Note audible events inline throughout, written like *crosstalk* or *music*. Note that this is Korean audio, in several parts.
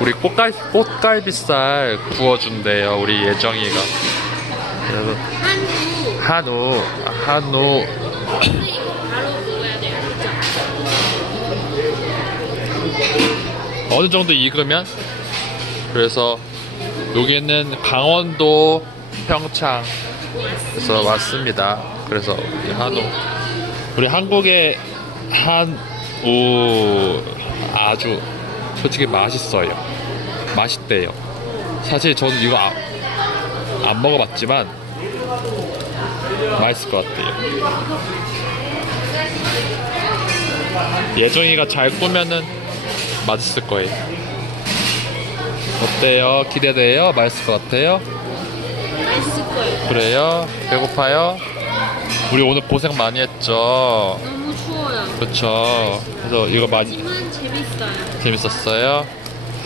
우리 꽃갈, 꽃갈비살 구워준대요 우리 예정이가. 그래서 한우. 한우? 어느 정도 익으면? 그래서 여기는 강원도 평창에서 왔습니다. 그래서 이 한우. 우리 한국의 한우. 아주 솔직히 맛있어요. 맛있대요. 사실 저는 이거 아- 안 먹어봤지만 맛있을 것 같아요. 예정이가 잘 꾸면은 맛있을 거예요. 어때요? 기대돼요? 맛있을 것 같아요? 맛있을 거예요. 그래요? 배고파요? 우리 오늘 고생 많이 했죠? 그쵸? 그래서 이거 많이 재밌어요. 재밌었어요?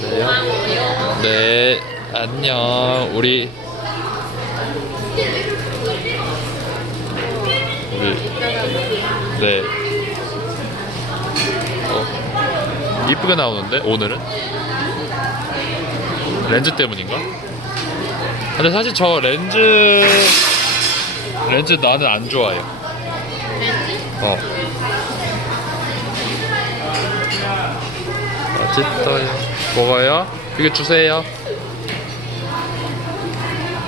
고마워요. 네, 안녕. 우리 우리. 네. 어, 이쁘게 나오는데 오늘은 렌즈 때문인가? 근데 사실 저 렌즈 렌즈 나는 안 좋아해요. 렌즈? 어. 맛있어요. 먹어요? 이게 주세요.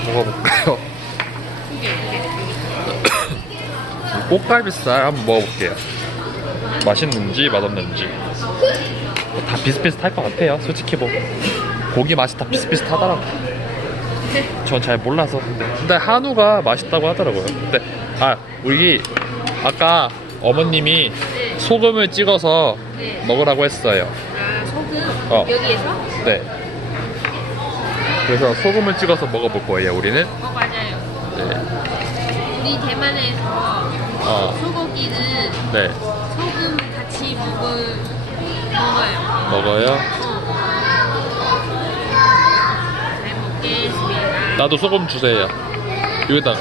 먹어볼까요? *coughs* 꽃갈비살 한번 먹어볼게요. 맛있는지 맛없는지. 뭐 다 비슷비슷할 것 같아요. 솔직히 뭐 고기 맛이 다 비슷비슷하더라고. 전 잘 몰라서 근데 한우가 맛있다고 하더라고요. 근데 아 우리 아까 어머님이 네. 소금을 찍어서 네. 먹으라고 했어요. 아, 소금? 어. 여기에서? 네. 그래서 소금을 찍어서 먹어볼 거예요. 우리는. 어, 맞아요. 네. 우리 대만에서 어. 소고기는 네. 소금 같이 먹을, 먹어요. 먹어요. 어. 잘 먹겠습니다. 나도 소금 주세요. 여기다가.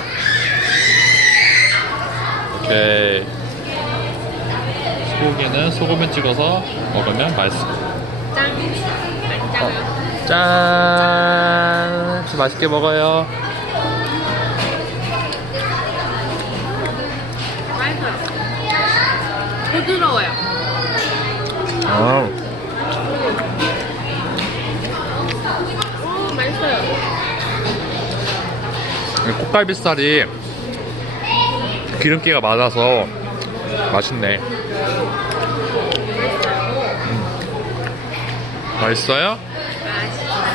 오케이. 소고기는 소금을 찍어서 먹으면 맛있어. 짠! 짠. 진짜 맛있게 먹어요. 맛있어요. 부드러워요. 아. 오, 맛있어요. 꽃갈비살이 기름기가 많아서 맛있네. 맛있어요? 맛있어요.